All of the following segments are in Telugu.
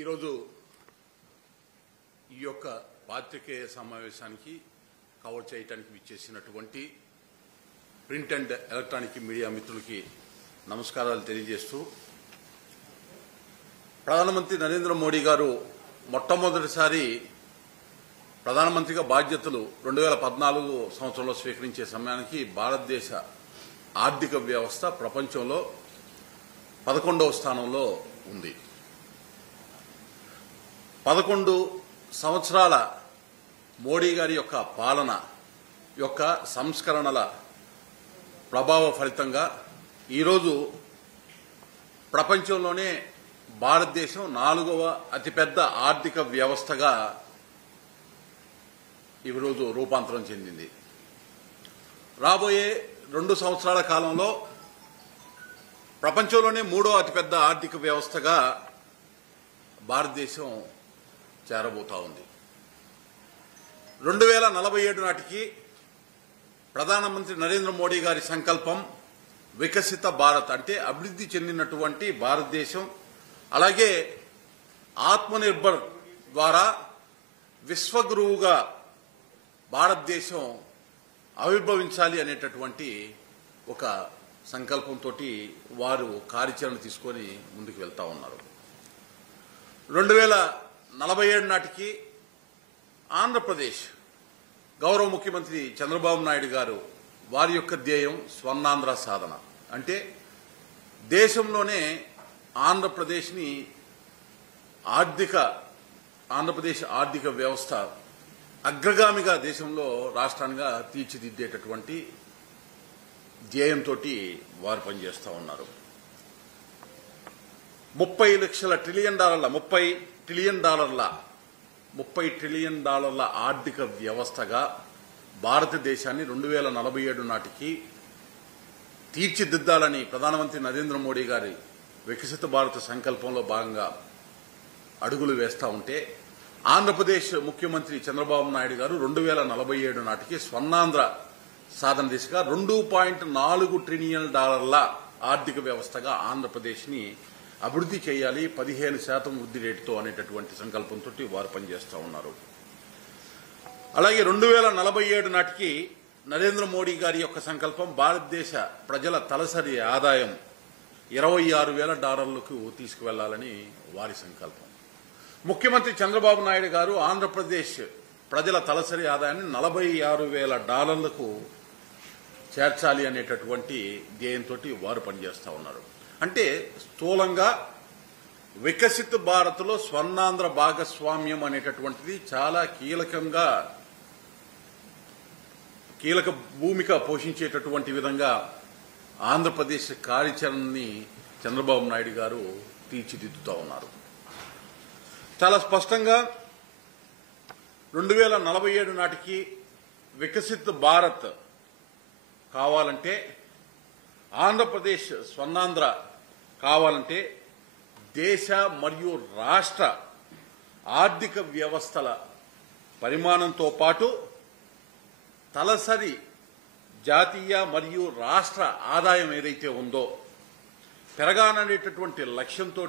ఈరోజు ఈ యొక్క పాత్రికేయ సమావేశానికి కవర్ చేయడానికి విచ్చేసినటువంటి ప్రింట్ అండ్ ఎలక్ట్రానిక్ మీడియా మిత్రులకి నమస్కారాలు తెలియజేస్తూ, ప్రధానమంత్రి నరేంద్ర మోడీ గారు మొట్టమొదటిసారి ప్రధానమంత్రిగా బాధ్యతలు 2014 సంవత్సరంలో స్వీకరించే సమయానికి భారతదేశ ఆర్థిక వ్యవస్థ ప్రపంచంలో 11వ స్థానంలో ఉంది. 11 సంవత్సరాల మోడీ గారి యొక్క పాలన యొక్క సంస్కరణల ప్రభావ ఫలితంగా ఈరోజు ప్రపంచంలోనే భారతదేశం 4వ అతిపెద్ద ఆర్థిక వ్యవస్థగా ఈరోజు రూపాంతరం చెందింది. రాబోయే 2 సంవత్సరాల కాలంలో ప్రపంచంలోనే 3వ అతిపెద్ద ఆర్థిక వ్యవస్థగా భారతదేశం చేరబోతా ఉంది. 2047 నాటికి ప్రధానమంత్రి నరేంద్ర మోడీ గారి సంకల్పం వికసిత భారత్, అంటే అభివృద్ధి చెందినటువంటి భారతదేశం, అలాగే ఆత్మనిర్భర్ ద్వారా విశ్వగురువుగా భారతదేశం ఆవిర్భవించాలి అనేటటువంటి ఒక సంకల్పంతో వారు కార్యాచరణ తీసుకొని ముందుకు వెళ్తా ఉన్నారు. 2047 నాటికి ఆంధ్రప్రదేశ్ గౌరవ ముఖ్యమంత్రి చంద్రబాబు నాయుడు గారు వారి యొక్క ధ్యేయం స్వర్ణాంధ్ర సాధన, అంటే దేశంలోనే ఆంధ్రప్రదేశ్ ఆర్థిక వ్యవస్థ అగ్రగామిగా దేశంలో రాష్ట్రానిగా తీర్చిదిద్దేటటువంటి ధ్యేయంతో వారు పనిచేస్తూ ఉన్నారు. $30 ట్రిలియన్ ఆర్థిక వ్యవస్థగా భారతదేశాన్ని 2047 నాటికి తీర్చిదిద్దాలని ప్రధానమంత్రి నరేంద్ర మోడీ గారి వికసిత భారత సంకల్పంలో భాగంగా అడుగులు వేస్తూ ఉంటే, ఆంధ్రప్రదేశ్ ముఖ్యమంత్రి చంద్రబాబు నాయుడు గారు 2047 నాటికి స్వర్ణాంధ్ర సాధన దిశగా $2.4 ట్రిలియన్ ఆర్థిక వ్యవస్థగా ఆంధ్రప్రదేశ్ని అభివృద్ధి చేయాలి, 15% వృద్ధి రేటుతో అనేటటువంటి సంకల్పంతో వారు పనిచేస్తూ ఉన్నారు. అలాగే 2047 నాటికి నరేంద్ర మోడీ గారి యొక్క సంకల్పం భారతదేశ ప్రజల తలసరి ఆదాయం $26,000 తీసుకువెళ్లాలని వారి సంకల్పం. ముఖ్యమంత్రి చంద్రబాబు నాయుడు గారు ఆంధ్రప్రదేశ్ ప్రజల తలసరి ఆదాయాన్ని $46,000 చేర్చాలి అనేటటువంటి ధ్యేయంతో వారు పనిచేస్తూ ఉన్నారు. అంటే స్థూలంగా వికసిత భారత్లో స్వర్ణాంధ్ర భాగస్వామ్యం అనేటటువంటిది చాలా కీలక భూమిక పోషించేటటువంటి విధంగా ఆంధ్రప్రదేశ్ కార్యాచరణని చంద్రబాబు నాయుడు గారు తీర్చిదిద్దుతూ ఉన్నారు. చాలా స్పష్టంగా 2047 నాటికి వికసిత భారత్ కావాలంటే, ఆంధ్రప్రదేశ్ స్వర్ణాంధ్ర కావాలంటే దేశ మరియు రాష్ట్ర ఆర్థిక వ్యవస్థల పరిమాణంతో పాటు తలసరి జాతీయ మరియు రాష్ట్ర ఆదాయం ఏదైతే ఉందో పెరగాలనేటటువంటి లక్ష్యంతో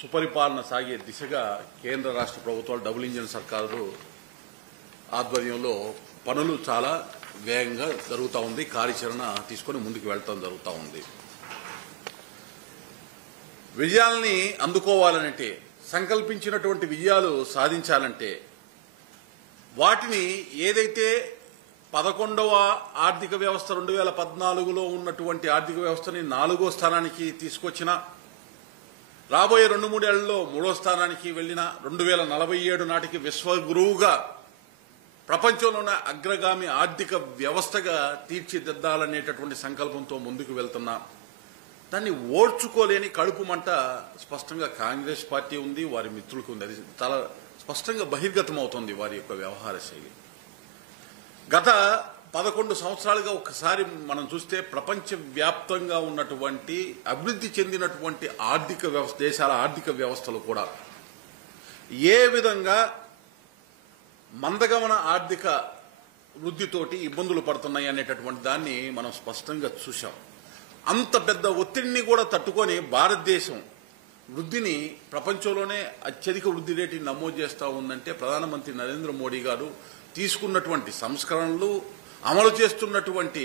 సుపరిపాలన సాగే దిశగా కేంద్ర రాష్ట్ర ప్రభుత్వాలు డబుల్ ఇంజిన్ సర్కారు ఆధ్వర్యంలో పనులు చాలా వేగంగా జరుగుతూ ఉంది, కార్యాచరణ తీసుకొని ముందుకు వెళ్తాం జరుగుతూ ఉంది. విజయాల్ని అందుకోవాలంటే, సంకల్పించినటువంటి విజయాలు సాధించాలంటే వాటిని ఏదైతే 11వ ఆర్థిక వ్యవస్థ 2014లో ఉన్నటువంటి ఆర్థిక వ్యవస్థని 4వ స్థానానికి తీసుకొచ్చినా, రాబోయే 2-3 ఏళ్లలో 3వ స్థానానికి వెళ్లిన, 2047 నాటికి విశ్వగురువుగా ప్రపంచంలోనే అగ్రగామి ఆర్థిక వ్యవస్థగా తీర్చిదిద్దాలనేటటువంటి సంకల్పంతో ముందుకు వెళ్తున్నా, దాన్ని ఓడ్చుకోలేని కడుపు మంట స్పష్టంగా కాంగ్రెస్ పార్టీ ఉంది, వారి మిత్రులకు ఉంది. అది చాలా స్పష్టంగా బహిర్గతమవుతోంది వారి యొక్క వ్యవహార శైలి. గత 11 సంవత్సరాలుగా ఒకసారి మనం చూస్తే ప్రపంచవ్యాప్తంగా ఉన్నటువంటి అభివృద్ధి చెందినటువంటి ఆర్థిక వ్యవస్థ దేశాల ఆర్థిక వ్యవస్థలు కూడా ఏ విధంగా మందగమన ఆర్థిక వృద్ధితోటి ఇబ్బందులు పడుతున్నాయి అనేటటువంటి దాన్ని మనం స్పష్టంగా చూశాం. అంత పెద్ద ఒత్తిడిని కూడా తట్టుకొని భారతదేశం వృద్ధిని ప్రపంచంలోనే అత్యధిక వృద్ధి రేటుని నమోదు చేస్తూ ఉందంటే ప్రధానమంత్రి నరేంద్ర మోడీ గారు తీసుకున్నటువంటి సంస్కరణలు, అమలు చేస్తున్నటువంటి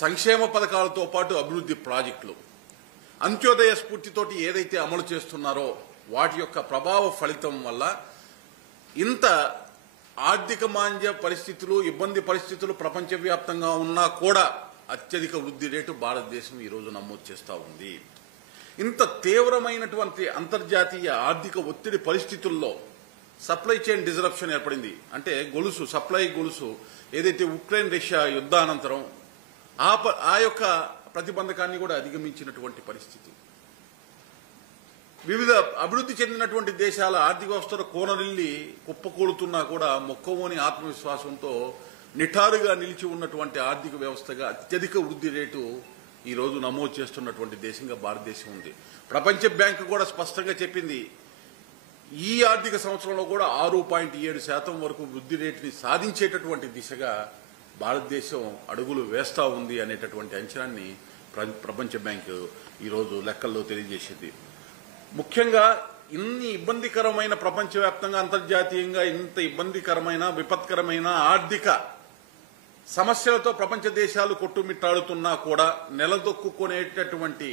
సంక్షేమ పథకాలతో పాటు అభివృద్ధి ప్రాజెక్టులు, అంత్యోదయ స్ఫూర్తితోటి ఏదైతే అమలు చేస్తున్నారో వాటి యొక్క ప్రభావ ఫలితం వల్ల ఇంత ఆర్థిక మాంద్య పరిస్థితులు, ఇబ్బంది పరిస్థితులు ప్రపంచవ్యాప్తంగా ఉన్నా కూడా అత్యధిక వృద్ధి రేటు భారతదేశం ఈరోజు నమోదు చేస్తూ ఉంది. ఇంత తీవ్రమైనటువంటి అంతర్జాతీయ ఆర్థిక ఒత్తిడి పరిస్థితుల్లో సప్లై చైన్ డిజరప్షన్ ఏర్పడింది. అంటే సప్లై గొలుసు ఏదైతే ఉక్రెయిన్ రష్యా యుద్ధానంతరం ఆ యొక్క ప్రతిబంధకాన్ని కూడా అధిగమించినటువంటి పరిస్థితి. వివిధ అభివృద్ధి చెందినటువంటి దేశాల ఆర్థిక వ్యవస్థలో కోనరిల్లి కుప్పకూలుతున్నా కూడా మొక్కవోని ఆత్మవిశ్వాసంతో నిఠారుగా నిలిచి ఉన్నటువంటి ఆర్థిక వ్యవస్థగా అత్యధిక వృద్ధి రేటు ఈ రోజు నమోదు చేస్తున్నటువంటి దేశంగా భారతదేశం ఉంది. ప్రపంచ బ్యాంకు కూడా స్పష్టంగా చెప్పింది, ఈ ఆర్థిక సంవత్సరంలో కూడా 6.7% వరకు వృద్ధి రేటుని సాధించేటటువంటి దిశగా భారతదేశం అడుగులు వేస్తా ఉంది అనేటటువంటి అంచనాన్ని ప్రపంచ బ్యాంకు ఈరోజు లెక్కల్లో తెలియజేసింది. ముఖ్యంగా ఇన్ని ఇబ్బందికరమైన ప్రపంచవ్యాప్తంగా అంతర్జాతీయంగా ఇంత ఇబ్బందికరమైన విపత్కరమైన ఆర్థిక సమస్యలతో ప్రపంచ దేశాలు కొట్టుమిట్టాడుతున్నా కూడా నెలదొక్కునేటటువంటి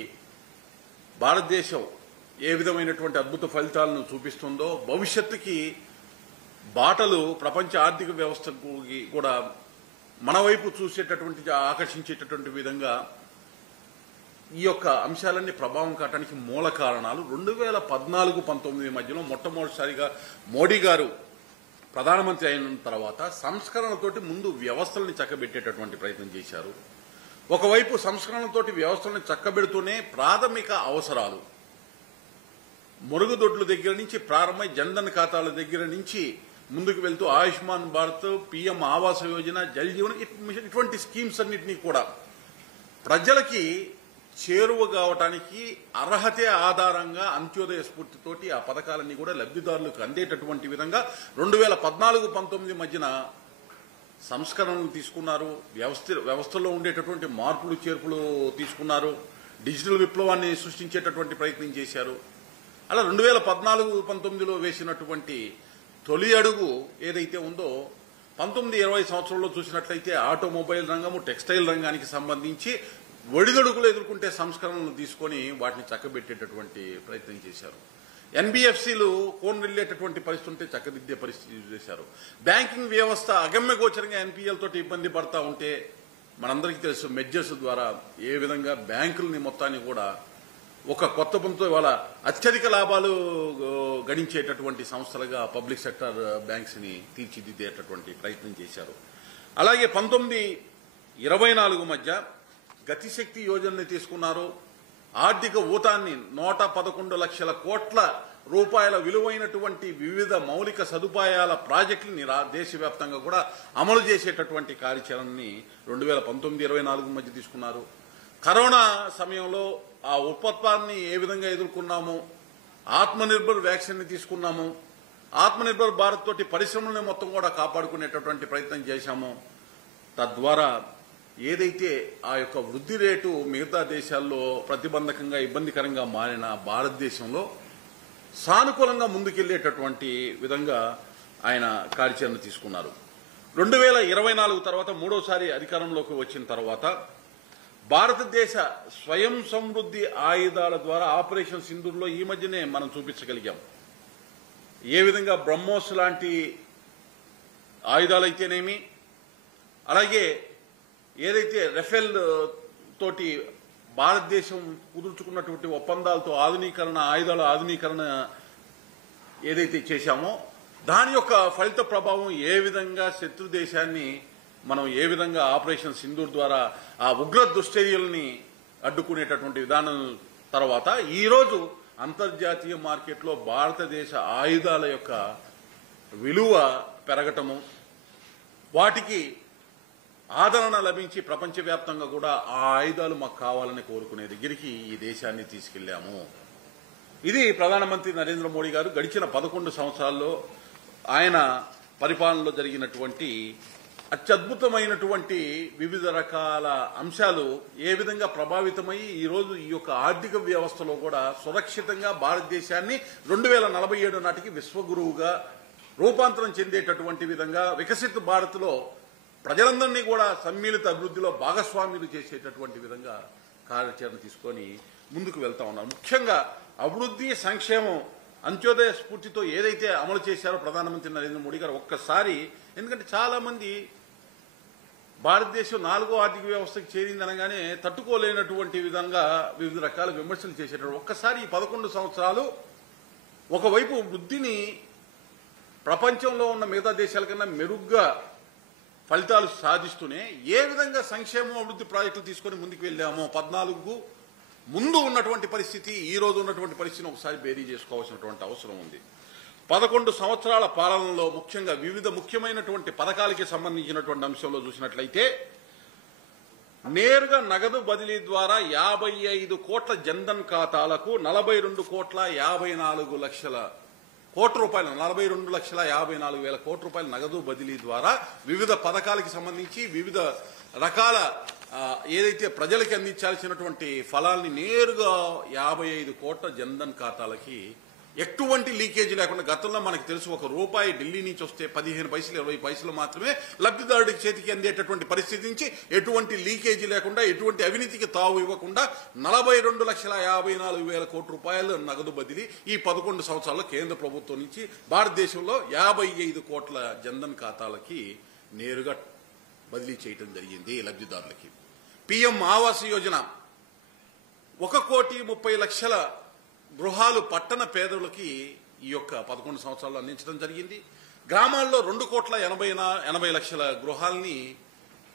భారతదేశం ఏ విధమైనటువంటి అద్భుత ఫలితాలను చూపిస్తుందో, భవిష్యత్తుకి బాటలు ప్రపంచ ఆర్థిక వ్యవస్థకు కూడా మన వైపు చూసేటటువంటి ఆకర్షించేటటువంటి విధంగా ఈ యొక్క అంశాలన్నీ ప్రభావం కావడానికి మూల కారణాలు 2014-19 మధ్యలో మొట్టమొదటిసారిగా మోడీ గారు ప్రధానమంత్రి అయిన తర్వాత సంస్కరణలతోటి ముందు వ్యవస్థల్ని చక్కబెట్టేటటువంటి ప్రయత్నం చేశారు. ఒకవైపు సంస్కరణలతోటి వ్యవస్థలను చక్కబెడుతూనే ప్రాథమిక అవసరాలు మరుగుదొడ్ల దగ్గర నుంచి ప్రారంభమై జన్ధన్ ఖాతాల దగ్గర నుంచి ముందుకు వెళ్తూ ఆయుష్మాన్ భారత్, పీఎం ఆవాస యోజన, జల్ జీవన్ మిషన్ ఇటువంటి స్కీమ్స్ అన్నింటినీ కూడా ప్రజలకి చేరువ కావటానికి అర్హతే ఆధారంగా అంత్యోదయ స్ఫూర్తితోటి ఆ పథకాలన్నీ కూడా లబ్ధిదారులకు అందేటటువంటి విధంగా 2014-19 మధ్యన సంస్కరణలు తీసుకున్నారు. వ్యవస్థలో ఉండేటటువంటి మార్పులు చేర్పులు తీసుకున్నారు. డిజిటల్ విప్లవాన్ని సృష్టించేటటువంటి ప్రయత్నం చేశారు. అలా 2014-19లో వేసినటువంటి తొలి అడుగు ఏదైతే ఉందో 19-20 సంవత్సరంలో చూసినట్లయితే ఆటోమొబైల్ రంగము, టెక్స్టైల్ రంగానికి సంబంధించి ఒడిదొడుకులు ఎదుర్కొంటే సంస్కరణలు తీసుకొని వాటిని చక్కబెట్టేటటువంటి ప్రయత్నం చేశారు. ఎన్బిఎఫ్సీలు కోనరిల్లేటటువంటి పరిస్థితి ఉంటే చక్కదిద్దే పరిస్థితి చేశారు. బ్యాంకింగ్ వ్యవస్థ అగమ్యగోచరంగా ఎన్పిఎల్ తోటి ఇబ్బంది పడతా ఉంటే మనందరికీ తెలుసు, మెర్జర్స్ ద్వారా ఏ విధంగా బ్యాంకులని మొత్తాన్ని కూడా ఒక కొత్త పంతో ఇవాళ అత్యధిక లాభాలు గణించేటటువంటి సంస్థలుగా పబ్లిక్ సెక్టర్ బ్యాంక్స్ ని తీర్చిదిద్దేటటువంటి ప్రయత్నం చేశారు. అలాగే 19-24 మధ్య గతిశక్తి యోజనని తీసుకున్నారు. ఆర్థిక ఊతాన్ని 111 లక్షల కోట్ల రూపాయల విలువైనటువంటి వివిధ మౌలిక సదుపాయాల ప్రాజెక్టులని దేశవ్యాప్తంగా కూడా అమలు చేసేటటువంటి కార్యాచరణని 2019-24 మధ్య తీసుకున్నారు. కరోనా సమయంలో ఆ ఉత్పత్తాన్ని ఏ విధంగా ఎదుర్కొన్నాము, ఆత్మనిర్భర్ వ్యాక్సిన్ ని తీసుకున్నాము, ఆత్మనిర్భర్ భారత్ తోటి పరిశ్రమలను మొత్తం కూడా కాపాడుకునేటటువంటి ప్రయత్నం చేశాము. తద్వారా ఏదైతే ఆ యొక్క వృద్ధి రేటు మిగతా దేశాల్లో ప్రతిబంధకంగా ఇబ్బందికరంగా మారిన భారతదేశంలో సానుకూలంగా ముందుకెళ్లేటటువంటి విధంగా ఆయన కార్యాచరణ తీసుకున్నారు. 2024 తర్వాత మూడోసారి అధికారంలోకి వచ్చిన తర్వాత భారతదేశ స్వయం సమృద్ధి ఆయుధాల ద్వారా ఆపరేషన్ సింధూర్లో ఈ మధ్యనే మనం చూపించగలిగాం. ఏ విధంగా బ్రహ్మోస్ లాంటి ఆయుధాలైతేనేమి, అలాగే ఏదైతే రఫేల్ తోటి భారతదేశం కుదుర్చుకున్నటువంటి ఒప్పందాలతో ఆయుధాల ఆధునీకరణ ఏదైతే చేశామో దాని యొక్క ఫలిత ప్రభావం ఏ విధంగా శత్రు దేశాన్ని మనం ఏ విధంగా ఆపరేషన్ సింధూర్ ద్వారా ఆ ఉగ్ర దుశ్చర్యల్ని అడ్డుకునేటటువంటి విధానం తర్వాత ఈరోజు అంతర్జాతీయ మార్కెట్లో భారతదేశ ఆయుధాల యొక్క విలువ పెరగటము, వాటికి ఆదరణ లభించి ప్రపంచవ్యాప్తంగా కూడా ఆ ఆయుధాలు మాకు కావాలని కోరుకునే దగ్గరికి ఈ దేశాన్ని తీసుకెళ్లాము. ఇది ప్రధానమంత్రి నరేంద్ర మోడీ గారు గడిచిన 11 సంవత్సరాల్లో ఆయన పరిపాలనలో జరిగినటువంటి అత్యద్భుతమైనటువంటి వివిధ రకాల అంశాలు ఏ విధంగా ప్రభావితమై ఈరోజు ఈ యొక్క ఆర్థిక వ్యవస్థలో కూడా సురక్షితంగా భారతదేశాన్ని 2047 నాటికి విశ్వగురువుగా రూపాంతరం చెందేటటువంటి విధంగా వికసిత భారత్లో ప్రజలందరినీ కూడా సమ్మిళిత అభివృద్ధిలో భాగస్వామ్యులు చేసేటటువంటి విధంగా కార్యాచరణ తీసుకొని ముందుకు వెళ్తా ఉన్నారు. ముఖ్యంగా అభివృద్ధి సంక్షేమం అంత్యోదయ స్ఫూర్తితో ఏదైతే అమలు చేశారో ప్రధానమంత్రి నరేంద్ర మోడీ గారు ఒక్కసారి, ఎందుకంటే చాలా మంది భారతదేశం 4వ ఆర్థిక వ్యవస్థకు చేరిందనగానే తట్టుకోలేనటువంటి విధంగా వివిధ రకాల విమర్శలు చేసేటప్పుడు ఒక్కసారి ఈ 11 సంవత్సరాలు ఒకవైపు వృద్ధిని ప్రపంచంలో ఉన్న మిగతా దేశాల కన్నా మెరుగ్గా ఫలితాలు సాధిస్తూనే ఏ విధంగా సంక్షేమం అభివృద్ధి ప్రాజెక్టులు తీసుకొని ముందుకు వెళ్ళామో 14కు ముందు ఉన్నటువంటి పరిస్థితి ఈ రోజు ఉన్నటువంటి పరిస్థితిని ఒకసారి బేరీ చేసుకోవాల్సినటువంటి అవసరం ఉంది. 11 సంవత్సరాల పాలనలో ముఖ్యంగా వివిధ ముఖ్యమైనటువంటి పథకాలకి సంబంధించినటువంటి అంశంలో చూసినట్లయితే నేరుగా నగదు బదిలీ ద్వారా 55 కోట్ల జన్ధన్ ఖాతాలకు 42,54,00,000 కోట్ల రూపాయలు 42,54,000 కోట్ల రూపాయల నగదు బదిలీ ద్వారా వివిధ పథకాలకి సంబంధించి వివిధ రకాల ఏదైతే ప్రజలకి అందించాల్సినటువంటి ఫలాల్ని నేరుగా 55 కోట్ల జన్ధన్ ఖాతాలకి ఎటువంటి లీకేజ్ లేకుండా, గతంలో మనకు తెలుసు ₹1 ఢిల్లీ నుంచి వస్తే 15 పైసలు 20 పైసలు మాత్రమే లబ్ధిదారుడికి చేతికి అందేటటువంటి పరిస్థితి నుంచి ఎటువంటి లీకేజీ లేకుండా ఎటువంటి అవినీతికి తావు ఇవ్వకుండా 42,54,000 కోట్ల రూపాయల నగదు బదిలీ ఈ 11 సంవత్సరాల్లో కేంద్ర ప్రభుత్వం నుంచి భారతదేశంలో 55 కోట్ల జన్ధన్ ఖాతాలకి నేరుగా బదిలీ చేయడం జరిగింది లబ్ధిదారులకి. పీఎం ఆవాస్ యోజన 1,30,00,000 గృహాలు పట్టణ పేదలకి ఈ యొక్క 11 సంవత్సరాలు అందించడం జరిగింది. గ్రామాల్లో 2,80,00,000 గృహాలని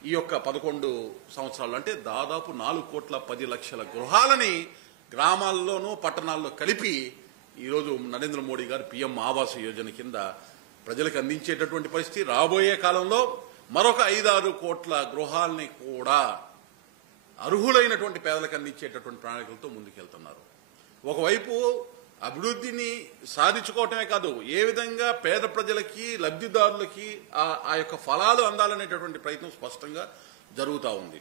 ఈ యొక్క 11 సంవత్సరాలు అంటే దాదాపు 4,10,00,000 గృహాలని గ్రామాల్లోనూ పట్టణాల్లో కలిపి ఈరోజు నరేంద్ర మోడీ గారు పీఎం ఆవాస్ యోజన కింద ప్రజలకు అందించేటటువంటి పరిస్థితి. రాబోయే కాలంలో మరొక 5-6 కోట్ల గృహాలని కూడా అర్హులైనటువంటి పేదలకు అందించేటటువంటి ప్రణాళికలతో ముందుకెళ్తున్నారు. ఒకవైపు అభివృద్ధిని సాధించుకోవటమే కాదు, ఏ విధంగా పేద ప్రజలకి లబ్ధిదారులకి ఆ యొక్క ఫలాలు అందాలనేటటువంటి ప్రయత్నం స్పష్టంగా జరుగుతూ ఉంది.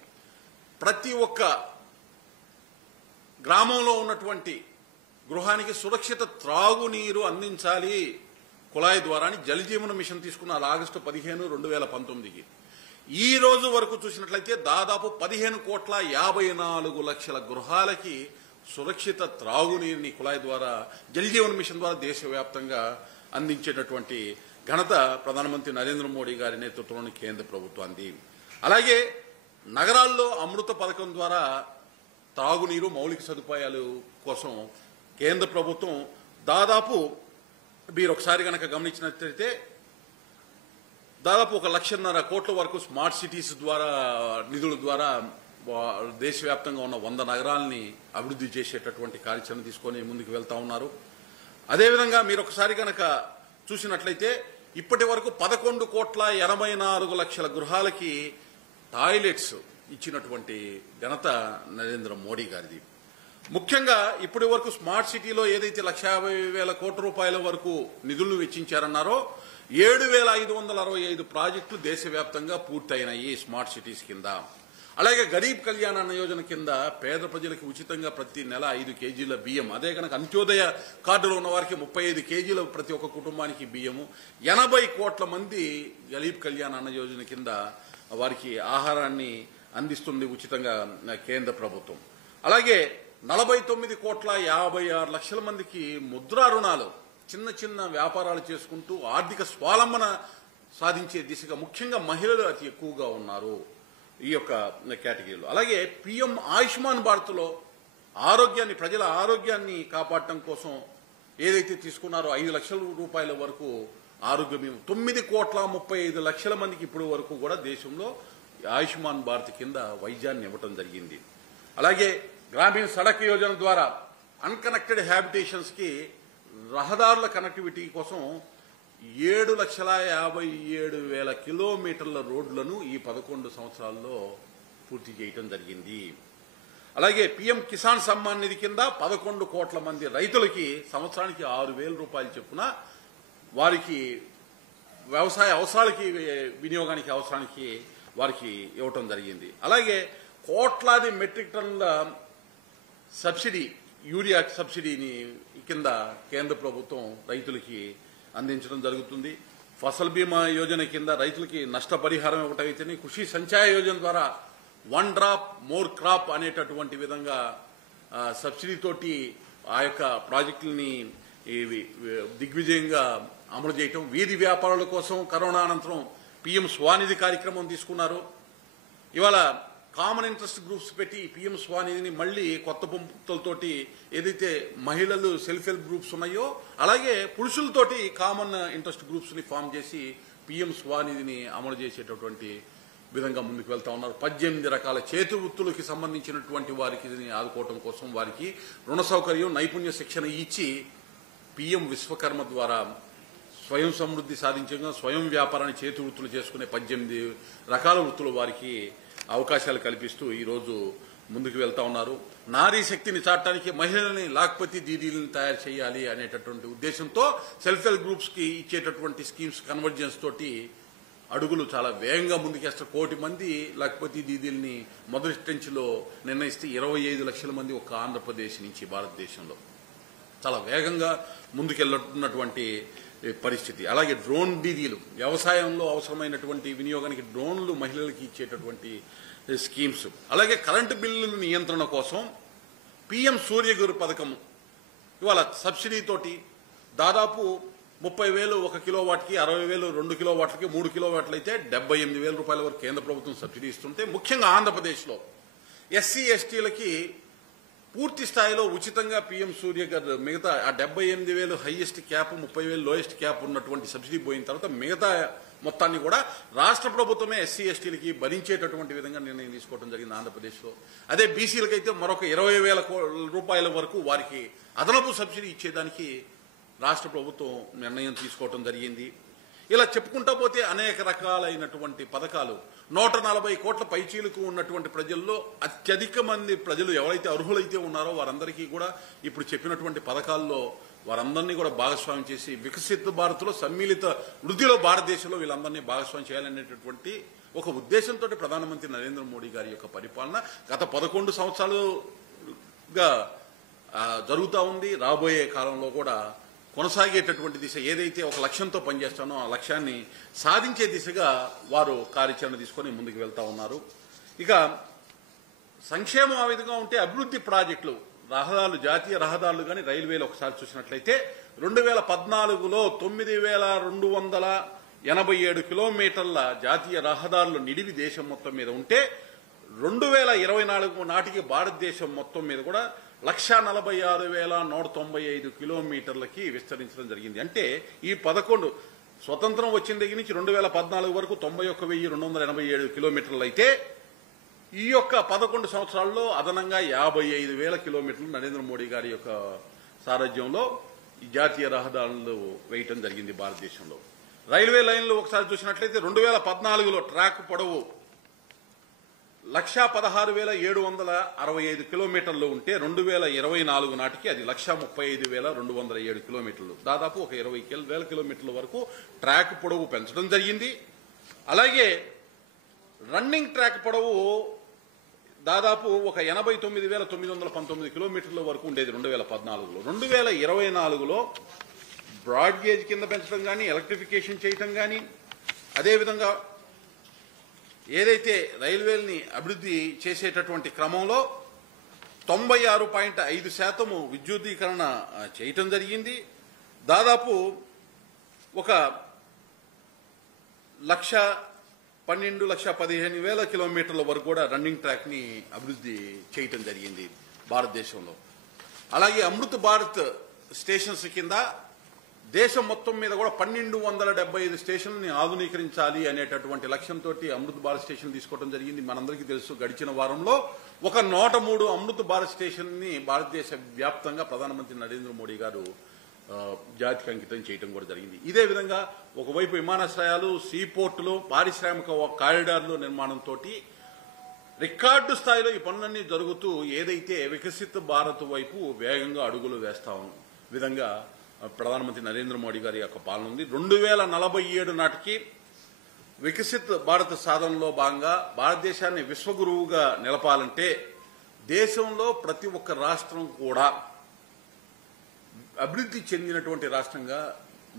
ప్రతి ఒక్క గ్రామంలో ఉన్నటువంటి గృహానికి సురక్షిత త్రాగునీరు అందించాలి కుళాయి ద్వారా అని జల్ జీవన్ మిషన్ తీసుకున్నారు ఆగస్టు 15, 2019కి. ఈ రోజు వరకు చూసినట్లయితే దాదాపు 15,54,00,000 గృహాలకి సురక్షిత త్రాగునీరుని కుళాయి ద్వారా జల్ జీవన్ మిషన్ ద్వారా దేశవ్యాప్తంగా అందించేటటువంటి ఘనత ప్రధానమంత్రి నరేంద్ర మోడీ గారి నేతృత్వంలోని కేంద్ర ప్రభుత్వాన్ని. అలాగే నగరాల్లో అమృత పథకం ద్వారా త్రాగునీరు మౌలిక సదుపాయాలు కోసం కేంద్ర ప్రభుత్వం దాదాపు మీరు ఒకసారి కనుక గమనించినట్లయితే దాదాపు 1,50,000 కోట్ల వరకు స్మార్ట్ సిటీస్ ద్వారా నిధుల ద్వారా దేశవ్యాప్తంగా ఉన్న 100 నగరాలని అభివృద్ధి చేసేటటువంటి కార్యాచరణ తీసుకొని ముందుకు వెళ్తా ఉన్నారు. అదేవిధంగా మీరు ఒకసారి కనుక చూసినట్లయితే ఇప్పటి వరకు 11,84,00,000 గృహాలకి టాయిలెట్స్ ఇచ్చినటువంటి ఘనత నరేంద్ర మోడీ గారిది. ముఖ్యంగా ఇప్పటి వరకు స్మార్ట్ సిటీలో ఏదైతే 1,50,000 కోట్ల రూపాయల వరకు నిధులను వెచ్చించారన్నారో 7,565 ప్రాజెక్టులు దేశవ్యాప్తంగా పూర్తయినాయి స్మార్ట్ సిటీస్ కింద. అలాగే గరీబ్ కళ్యాణ్ అన్న యోజన కింద పేద ప్రజలకు ఉచితంగా ప్రతి నెల 5 కేజీల బియ్యం, అదే కనుక అంత్యోదయ కార్డులో ఉన్న వారికి 35 కేజీల ప్రతి ఒక్క కుటుంబానికి బియ్యము, 80 కోట్ల మంది గరీబ్ కళ్యాణ్ అన్న యోజన కింద వారికి ఆహారాన్ని అందిస్తుంది ఉచితంగా కేంద్ర ప్రభుత్వం. అలాగే 49,56,00,000 మందికి ముద్రా రుణాలు, చిన్న చిన్న వ్యాపారాలు చేసుకుంటూ ఆర్థిక స్వావలంబన సాధించే దిశగా ముఖ్యంగా మహిళలు అతి ఎక్కువగా ఉన్నారు ఈ యొక్క కేటగిరీలో. అలాగే పీఎం ఆయుష్మాన్ భారత్లో ఆరోగ్యాన్ని, ప్రజల ఆరోగ్యాన్ని కాపాడటం కోసం ఏదైతే తీసుకున్నారో 5 లక్షల రూపాయల వరకు ఆరోగ్య బీమా, 9,35,00,000 మందికి ఇప్పుడు వరకు కూడా దేశంలో ఆయుష్మాన్ భారత్ కింద వైద్యాన్ని ఇవ్వటం జరిగింది. అలాగే గ్రామీణ సడక్ యోజన ద్వారా అన్కనెక్టెడ్ హ్యాబిటేషన్స్ కి రహదారుల కనెక్టివిటీ కోసం 7,57,000 కిలోమీటర్ల రోడ్లను ఈ 11 సంవత్సరాల్లో పూర్తి చేయటం జరిగింది. అలాగే పీఎం కిసాన్ సమ్మాన్ నిధి కింద 11 కోట్ల మంది రైతులకి సంవత్సరానికి 6,000 రూపాయలు చొప్పున వారికి వ్యవసాయ అవసరాలకి వినియోగానికి అవసరానికి వారికి ఇవ్వటం జరిగింది. అలాగే కోట్లాది మెట్రిక్ టన్నుల సబ్సిడీ యూరియా సబ్సిడీని కింద కేంద్ర ప్రభుత్వం రైతులకి అందించడం జరుగుతుంది. ఫసల్ బీమా యోజన కింద రైతులకి నష్టపరిహారం ఇవ్వటమైతేనే కృషి సంచయ యోజన ద్వారా 1 డ్రాప్ మోర్ క్రాప్ అనేటటువంటి విధంగా సబ్సిడీతోటి ఆ యొక్క ప్రాజెక్టులని దిగ్విజయంగా అమలు చేయటం. వీధి వ్యాపారుల కోసం కరోనా అనంతరం పీఎం స్వానిధి కార్యక్రమం తీసుకున్నారు. ఇవాళ కామన్ ఇంట్రెస్ట్ గ్రూప్స్ పెట్టి పీఎం స్వానిధిని మళ్లీ కొత్త పంపులతోటి ఏదైతే మహిళలు సెల్ఫ్ హెల్ప్ గ్రూప్స్ ఉన్నాయో అలాగే పురుషులతోటి కామన్ ఇంట్రెస్ట్ గ్రూప్స్ ని ఫామ్ చేసి పీఎం స్వానిధిని అమలు చేసేటటువంటి విధంగా ముందుకు వెళ్తా ఉన్నారు. 18 రకాల చేతి వృత్తులకి సంబంధించినటువంటి వారికి ఆదుకోవడం కోసం వారికి రుణ సౌకర్యం నైపుణ్య శిక్షణ ఇచ్చి పీఎం విశ్వకర్మ ద్వారా స్వయం సమృద్ధి సాధించగా స్వయం వ్యాపారాన్ని చేతి వృత్తులు చేసుకునే 18 రకాల వృత్తులు వారికి అవకాశాలు కల్పిస్తూ ఈరోజు ముందుకు వెళ్తా ఉన్నారు. నారీ శక్తిని చాటడానికి మహిళల్ని లాక్పతి దీదీలను తయారు చేయాలి అనేటటువంటి ఉద్దేశంతో సెల్ఫ్ హెల్ప్ గ్రూప్స్ కి ఇచ్చేటటువంటి స్కీమ్స్ కన్వర్జెన్స్ తోటి అడుగులు చాలా వేగంగా ముందుకేస్తారు. 1 కోటి మంది లాక్పతి దీదీల్ని మొదటి టెంచ్లో నిర్ణయిస్తే 25 లక్షల మంది ఒక ఆంధ్రప్రదేశ్ నుంచి భారతదేశంలో చాలా వేగంగా ముందుకెళ్తున్నటువంటి పరిస్థితి. అలాగే డ్రోన్ దీదీలు వ్యవసాయంలో అవసరమైనటువంటి వినియోగానికి డ్రోన్లు మహిళలకి ఇచ్చేటటువంటి స్కీమ్స్. అలాగే కరెంటు బిల్లుల నియంత్రణ కోసం పీఎం సూర్యఘర్ పథకం ఇవాళ సబ్సిడీతోటి దాదాపు 30,000 1 కిలోవాట్కి, 60,000 2 కిలోవాట్లకి, 3 కిలోవాట్లు అయితే 78,000 రూపాయల వరకు కేంద్ర ప్రభుత్వం సబ్సిడీ ఇస్తుంటే ముఖ్యంగా ఆంధ్రప్రదేశ్లో ఎస్సీ ఎస్టీలకి పూర్తి స్థాయిలో ఉచితంగా పీఎం సూర్యఘర్ మిగతా ఆ 78,000 హైయెస్ట్ క్యాప్ 30,000 లోయెస్ట్ క్యాప్ ఉన్నటువంటి సబ్సిడీ పోయిన తర్వాత మిగతా మొత్తాన్ని కూడా రాష్ట్ర ప్రభుత్వమే ఎస్సీ ఎస్టీలకి భరించేటటువంటి విధంగా నిర్ణయం తీసుకోవడం జరిగింది ఆంధ్రప్రదేశ్లో. అదే బీసీలకైతే మరొక 20,000 రూపాయల వరకు వారికి అదనపు సబ్సిడీ ఇచ్చేదానికి రాష్ట్ర ప్రభుత్వం నిర్ణయం తీసుకోవడం జరిగింది. ఇలా చెప్పుకుంటా పోతే అనేక రకాలైనటువంటి పథకాలు 140 కోట్ల పైచీలకు ఉన్నటువంటి ప్రజల్లో అత్యధిక మంది ప్రజలు ఎవరైతే అర్హులైతే ఉన్నారో వారందరికీ కూడా ఇప్పుడు చెప్పినటువంటి పథకాల్లో వారందరినీ కూడా భాగస్వామ్యం చేసి వికసిత భారత్లో సమ్మిళిత వృద్ధిలో భారతదేశంలో వీళ్ళందరినీ భాగస్వామ్యం చేయాలనేటటువంటి ఒక ఉద్దేశంతో ప్రధానమంత్రి నరేంద్ర మోడీ గారి యొక్క పరిపాలన గత 11 సంవత్సరాలుగా జరుగుతూ ఉంది. రాబోయే కాలంలో కూడా కొనసాగేటటువంటి దిశ ఏదైతే ఒక లక్ష్యంతో పనిచేస్తానో ఆ లక్ష్యాన్ని సాధించే దిశగా వారు కార్యాచరణ తీసుకొని ముందుకు వెళ్తా ఉన్నారు. ఇక సంక్షేమం ఆ విధంగా ఉంటే అభివృద్ధి ప్రాజెక్టులు రహదారులు జాతీయ రహదారులు కానీ రైల్వేలు ఒకసారి చూసినట్లయితే 2014లో 9,287 కిలోమీటర్ల జాతీయ రహదారులు నిడివి దేశం మొత్తం మీద ఉంటే 2024 నాటికి భారతదేశం మొత్తం మీద కూడా 146,195 కిలోమీటర్లకి విస్తరించడం జరిగింది. అంటే ఈ 11 స్వతంత్రం వచ్చిన దగ్గర నుంచి 2014 వరకు 91,287 కిలోమీటర్లు అయితే ఈ యొక్క 11 సంవత్సరాల్లో అదనంగా 55,000 కిలోమీటర్లు నరేంద్ర మోడీ గారి యొక్క సారథ్యంలో ఈ జాతీయ రహదారులు వేయటం జరిగింది భారతదేశంలో. రైల్వే లైన్లు ఒకసారి చూసినట్లయితే 2014లో ట్రాక్ పొడవు 116,765 కిలోమీటర్లు ఉంటే 2024 నాటికి అది 135,207 కిలోమీటర్లు, దాదాపు ఒక 20,000 కిలోమీటర్ల వరకు ట్రాక్ పొడవు పెంచడం జరిగింది. అలాగే రన్నింగ్ ట్రాక్ పొడవు దాదాపు ఒక 89,919 కిలోమీటర్ల వరకు ఉండేది 2014లో. 2024లో బ్రాడ్ గేజ్ కింద పెంచడం కానీ ఎలక్ట్రిఫికేషన్ చేయటం కానీ అదేవిధంగా ఏదైతే రైల్వేల్ని అభివృద్ధి చేసేటటువంటి క్రమంలో 96.5% విద్యుద్దీకరణ చేయటం జరిగింది. దాదాపు ఒక 1,12,15,000 కిలోమీటర్ల వరకు కూడా రన్నింగ్ ట్రాక్ ని అభివృద్ధి చేయటం జరిగింది భారతదేశంలో. అలాగే అమృత్ భారత్ స్టేషన్స్ కింద దేశం మొత్తం మీద కూడా 1,275 స్టేషన్లని ఆధునీకరించాలి అనేటటువంటి లక్ష్యంతో అమృత్ భారత్ స్టేషన్ తీసుకోవడం జరిగింది. మనందరికీ తెలుసు గడిచిన వారంలో ఒక 103 అమృత్ భారత్ స్టేషన్ ని భారతదేశ వ్యాప్తంగా ప్రధానమంత్రి నరేంద్ర మోడీ గారు జాతికి అంకితం చేయడం కూడా జరిగింది. ఇదే విధంగా ఒకవైపు విమానాశ్రయాలు, సీపోర్టులు, పారిశ్రామిక కారిడార్లు నిర్మాణంతో రికార్డు స్థాయిలో ఈ పనులన్నీ జరుగుతూ ఏదైతే వికసిత భారత్ వైపు వేగంగా అడుగులు వేస్తా విధంగా ప్రధానమంత్రి నరేంద్ర మోడీ గారి యొక్క పాలన ఉంది. 2047 నాటికి వికసిత్ భారత్ సాధనలో భాగంగా భారతదేశాన్ని విశ్వగురువుగా నిలపాలంటే దేశంలో ప్రతి ఒక్క రాష్ట్రం కూడా అభివృద్ధి చెందినటువంటి రాష్ట్రంగా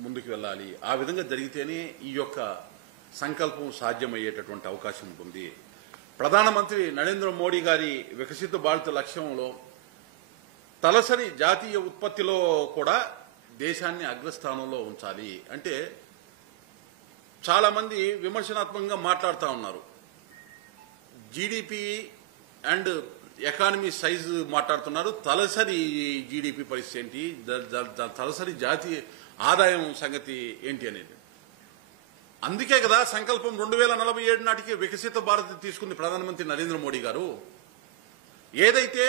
ముందుకు వెళ్ళాలి. ఆ విధంగా జరిగితేనే ఈ యొక్క సంకల్పం సాధ్యమయ్యేటటువంటి అవకాశం ఉంటుంది. ప్రధానమంత్రి నరేంద్ర మోడీ గారి వికసిత భారత్ లక్ష్యంలో తలసరి జాతీయ ఉత్పత్తిలో కూడా దేశాన్ని అగ్రస్థానంలో ఉంచాలి. అంటే చాలా మంది విమర్శనాత్మకంగా మాట్లాడుతూ ఉన్నారు. జీడిపి అండ్ ఎకానమీ సైజు మాట్లాడుతున్నారు. తలసరి జీడిపి పరిస్థితి ఏంటి, తలసరి జాతీయ ఆదాయం సంగతి ఏంటి అనేది. అందుకే కదా సంకల్పం 2047 నాటికి వికసిత భారత్ తీసుకుంది ప్రధానమంత్రి నరేంద్ర మోడీ గారు. ఏదైతే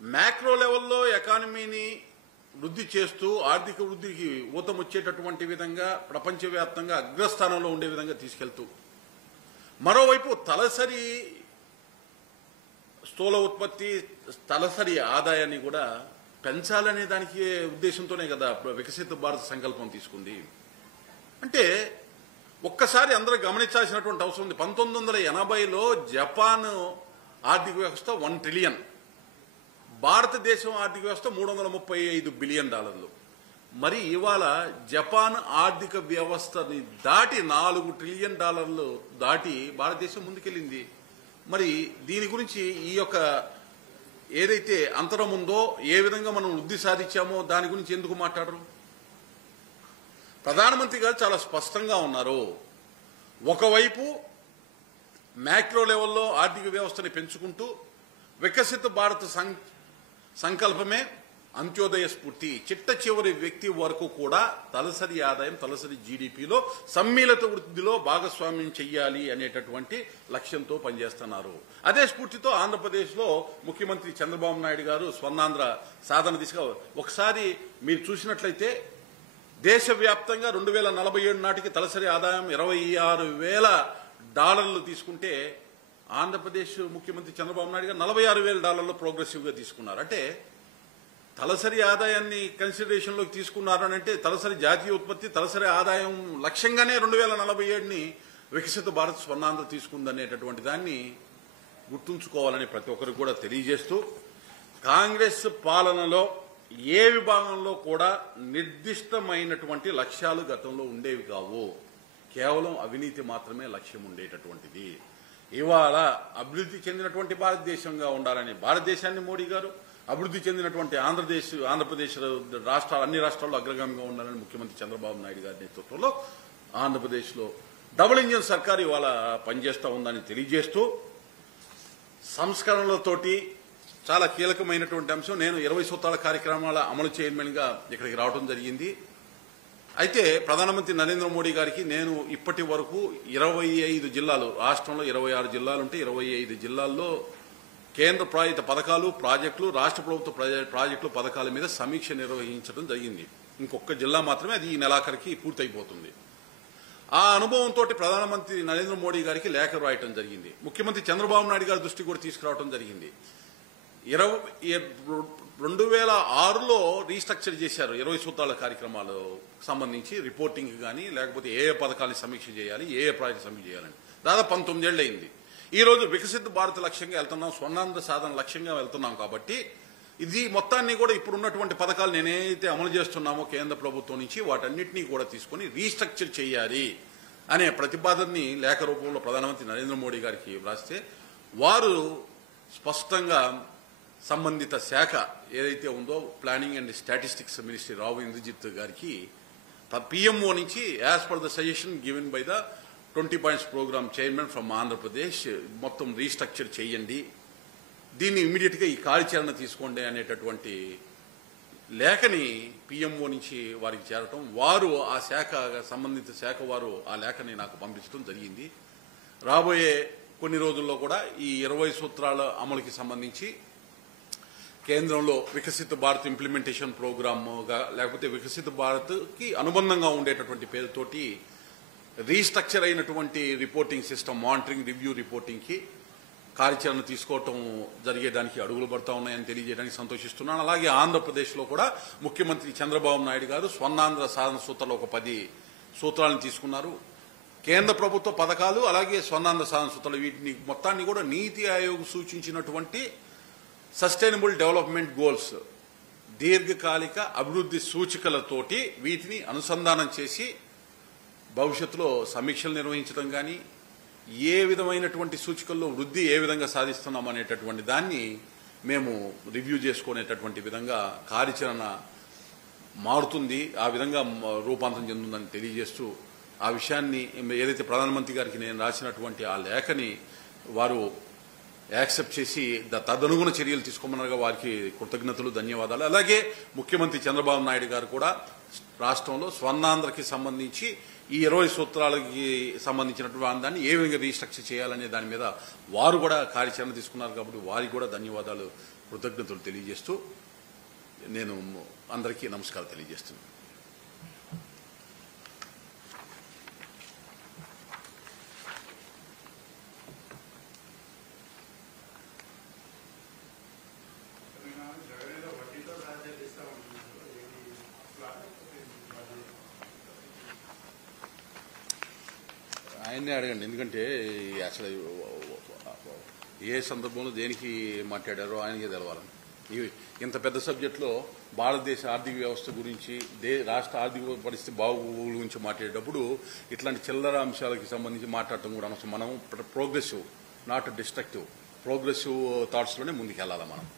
మ్యాక్రో లెవెల్లో ఎకానమీని వృద్ధి చేస్తూ ఆర్థిక వృద్ధికి ఊతం వచ్చేటటువంటి విధంగా ప్రపంచవ్యాప్తంగా అగ్రస్థానంలో ఉండే విధంగా తీసుకెళ్తూ, మరోవైపు తలసరి స్థూల ఉత్పత్తి, తలసరి ఆదాయాన్ని కూడా పెంచాలనే దానికి ఉద్దేశంతోనే కదా వికసిత భారత్ సంకల్పం తీసుకుంది. అంటే ఒక్కసారి అందరూ గమనించాల్సినటువంటి అవసరం ఉంది. 1980లో జపాన్ ఆర్థిక వ్యవస్థ $1 ట్రిలియన్, భారతదేశం ఆర్థిక వ్యవస్థ $335 బిలియన్. మరి ఇవాళ జపాన్ ఆర్థిక వ్యవస్థని దాటి $4 ట్రిలియన్ దాటి భారతదేశం ముందుకెళ్ళింది. మరి దీని గురించి ఈ యొక్క ఏదైతే అంతరం ఉందో, ఏ విధంగా మనం వృద్ధి సాధించామో దాని గురించి ఎందుకు మాట్లాడరు? ప్రధానమంత్రి గారు చాలా స్పష్టంగా ఉన్నారు. ఒకవైపు మ్యాక్రో లెవెల్లో ఆర్థిక వ్యవస్థని పెంచుకుంటూ వికసిత భారత్ సంకల్పమే అంత్యోదయ స్ఫూర్తి, చిట్ట చివరి వ్యక్తి వరకు కూడా తలసరి ఆదాయం, తలసరి జీడిపిలో సమ్మిళిత వృద్ధిలో భాగస్వామ్యం చెయ్యాలి అనేటటువంటి లక్ష్యంతో పనిచేస్తున్నారు. అదే స్ఫూర్తితో ఆంధ్రప్రదేశ్లో ముఖ్యమంత్రి చంద్రబాబు నాయుడు గారు స్వర్ణాంధ్ర సాధన దిశగా ఒకసారి మీరు చూసినట్లయితే దేశవ్యాప్తంగా 2047 నాటికి తలసరి ఆదాయం $26,000 తీసుకుంటే ఆంధ్రప్రదేశ్ ముఖ్యమంత్రి చంద్రబాబు నాయుడు గారు $46,000 ప్రోగ్రెసివ్గా తీసుకున్నారు. అంటే తలసరి ఆదాయాన్ని కన్సిడరేషన్లోకి తీసుకున్నారు అని అంటే తలసరి జాతీయ ఉత్పత్తి, తలసరి ఆదాయం లక్ష్యంగానే 2047ని వికసిత భారత్ స్వర్ణాంధ్ర తీసుకుందనేటటువంటి దాన్ని గుర్తుంచుకోవాలని ప్రతి ఒక్కరికి కూడా తెలియజేస్తూ, కాంగ్రెస్ పాలనలో ఏ విభాగంలో కూడా నిర్దిష్టమైనటువంటి లక్ష్యాలు గతంలో ఉండేవి కావు. కేవలం అవినీతి మాత్రమే లక్ష్యం ఉండేటటువంటిది. ఇవాళ అభివృద్ధి చెందినటువంటి భారతదేశంగా ఉండాలని భారతదేశాన్ని మోడీ గారు, అభివృద్ధి చెందినటువంటి ఆంధ్రప్రదేశ్ రాష్ట్రాలు, అన్ని రాష్ట్రాల్లో అగ్రగామిగా ఉండాలని ముఖ్యమంత్రి చంద్రబాబు నాయుడు గారి నేతృత్వంలో ఆంధ్రప్రదేశ్లో డబుల్ ఇంజిన్ సర్కార్ ఇవాళ పనిచేస్తూ ఉందని తెలియజేస్తూ, సంస్కరణలతోటి చాలా కీలకమైనటువంటి అంశం. నేను 20 సూత్రాల కార్యక్రమాల అమలు చైర్మన్గా ఇక్కడికి రావడం జరిగింది. అయితే ప్రధానమంత్రి నరేంద్ర మోడీ గారికి నేను ఇప్పటి వరకు 25 జిల్లాలు, రాష్ట్రంలో 26 జిల్లాలు ఉంటే 25 జిల్లాల్లో కేంద్ర ప్రాయుత పథకాలు, ప్రాజెక్టులు, రాష్ట్ర ప్రభుత్వ ప్రాజెక్టులు, పథకాల మీద సమీక్ష నిర్వహించడం జరిగింది. ఇంకొక జిల్లా మాత్రమే, అది ఈ నెలాఖరికి పూర్తయిపోతుంది. ఆ అనుభవంతో ప్రధానమంత్రి నరేంద్ర మోడీ గారికి లేఖ రాయటం జరిగింది. ముఖ్యమంత్రి చంద్రబాబు నాయుడు గారి దృష్టికి కూడా తీసుకురావడం జరిగింది. 2006లో రీస్ట్రక్చర్ చేశారు 20 సూత్రాల కార్యక్రమాలు సంబంధించి రిపోర్టింగ్ కానీ, లేకపోతే ఏ పథకాన్ని సమీక్ష చేయాలి, ఏ ప్రాజెక్టు సమీక్ష చేయాలని. దాదాపు 19 ఏళ్ళు అయింది. ఈ రోజు వికసిత భారత్ లక్ష్యంగా వెళ్తున్నాం, స్వర్ణాంధ్ర సాధన లక్ష్యంగా వెళ్తున్నాం. కాబట్టి ఇది మొత్తాన్ని కూడా ఇప్పుడున్నటువంటి పథకాలు నేనైతే అమలు చేస్తున్నామో కేంద్ర ప్రభుత్వం నుంచి వాటన్నిటినీ కూడా తీసుకుని రీస్ట్రక్చర్ చేయాలి అనే ప్రతిపాదనని లేఖ రూపంలో ప్రధానమంత్రి నరేంద్ర మోడీ గారికి వ్రాస్తే, వారు స్పష్టంగా సంబంధిత శాఖ ఏదైతే ఉందో planning and statistics ministry Rao Indrajit గారికి పిఎంఓ నుంచి as per the suggestion given by the 20 points programme chairman from Andhra Pradesh మొత్తం రీస్ట్రక్చర్ చేయండి, దీన్ని ఇమీడియట్ గా ఈ కార్యాచరణ తీసుకోండి అనేటటువంటి లేఖని పిఎంఓ నుంచి వారికి చేరటం, వారు ఆ శాఖ సంబంధిత శాఖ వారు ఆ లేఖని నాకు పంపించడం జరిగింది. రాబోయే కొన్ని రోజుల్లో కూడా ఈ 20 సూత్రాల అమలుకి సంబంధించి కేంద్రంలో వికసిత భారత్ ఇంప్లిమెంటేషన్ ప్రోగ్రామ్గా, లేకపోతే వికసిత భారత్కి అనుబంధంగా ఉండేటటువంటి పేరుతోటి రీస్ట్రక్చర్ అయినటువంటి రిపోర్టింగ్ సిస్టమ్, మానిటరింగ్ రివ్యూ రిపోర్టింగ్కి కార్యాచరణ తీసుకోవటం జరిగేదానికి అడుగులు పడుతూ ఉన్నాయని తెలియజేయడానికి సంతోషిస్తున్నాను. అలాగే ఆంధ్రప్రదేశ్లో కూడా ముఖ్యమంత్రి చంద్రబాబు నాయుడు గారు స్వర్ణాంధ్ర సాధన సూత్రాలు ఒక 10 సూత్రాలను తీసుకున్నారు. కేంద్ర ప్రభుత్వ పథకాలు అలాగే స్వర్ణాంధ్ర సాధన సూత్రాలు వీటిని మొత్తాన్ని కూడా నీతి ఆయోగ్ సూచించినటువంటి సస్టైనబుల్ డెవలప్మెంట్ గోల్స్ దీర్ఘకాలిక అభివృద్ధి సూచికలతోటి వీటిని అనుసంధానం చేసి భవిష్యత్తులో సమీక్షలు నిర్వహించడం కానీ ఏ విధమైనటువంటి సూచికల్లో వృద్ధి ఏ విధంగా సాధిస్తున్నాం అనేటటువంటి దాన్ని మేము రివ్యూ చేసుకునేటటువంటి విధంగా కార్యాచరణ మారుతుంది, ఆ విధంగా రూపాంతరం చెందుతుందని తెలియజేస్తూ ఆ విషయాన్ని ఏదైతే ప్రధానమంత్రి గారికి నేను రాసినటువంటి ఆ లేఖని వారు యాక్సెప్ట్ చేసి తదనుగుణ చర్యలు తీసుకోమన్నారుగా వారికి కృతజ్ఞతలు, ధన్యవాదాలు. అలాగే ముఖ్యమంత్రి చంద్రబాబు నాయుడు గారు కూడా రాష్ట్రంలో స్వర్ణాంధ్రకి సంబంధించి ఈ 20 సూత్రాలకి సంబంధించినటువంటి దాన్ని ఏ విధంగా రీస్ట్రక్చర్ చేయాలనే దాని మీద వారు కూడా కార్యాచరణ తీసుకున్నారు. కాబట్టి వారికి కూడా ధన్యవాదాలు, కృతజ్ఞతలు తెలియజేస్తూ నేను అందరికీ నమస్కారం తెలియజేస్తున్నాను. ఆయన్నే అడగండి, ఎందుకంటే అసలు ఏ సందర్భంలో దేనికి మాట్లాడారో ఆయనకే తెలవాలి. ఇంత పెద్ద సబ్జెక్టులో భారతదేశ ఆర్థిక వ్యవస్థ గురించి రాష్ట్ర ఆర్థిక పరిస్థితి బాగోగుల గురించి మాట్లాడేటప్పుడు ఇట్లాంటి చిల్లర అంశాలకి సంబంధించి మాట్లాడటం కూడా అనవసరం. మనం ప్రోగ్రెసివ్ నాట్ డిస్ట్రక్టివ్ ప్రోగ్రెసివ్ థాట్స్లోనే ముందుకు వెళ్ళాలి మనం.